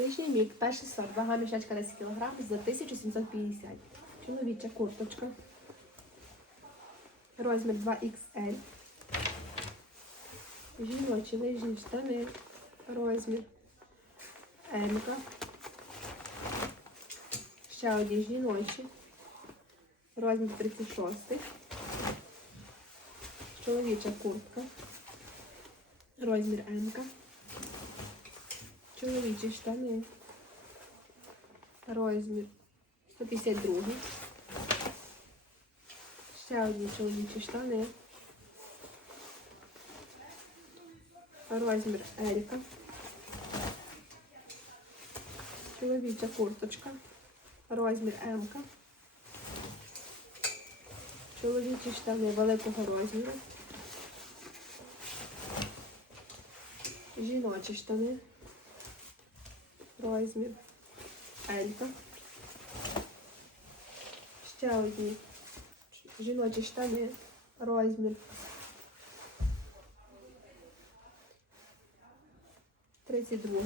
Лижній мік, перший сорт, вага мішечка 10 кг за 1750. Чоловіча курточка. Розмір 2XL. Жіночі лижні штани. Розмір М. Ще одні жіночі. Розмір 36. Чоловіча куртка. Розмір М. Чоловічі штани. Розмір 152. Ще одні чоловічі штани. Розмір Елька. Чоловіча курточка. Розмір М. Чоловічі штани великого розміру. Жіночі штани. Розмір Елька. Ще одні жіночі штани. Розмір. 32.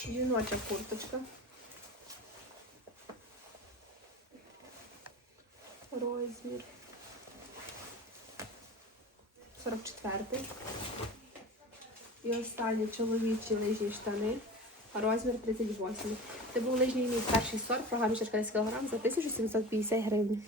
Жіноча курточка. Розмір. 44. І останні чоловічі лижні штани. Розмір 38. Це був лижній мій перший сорт, програма 10 кг за 1750 гривень.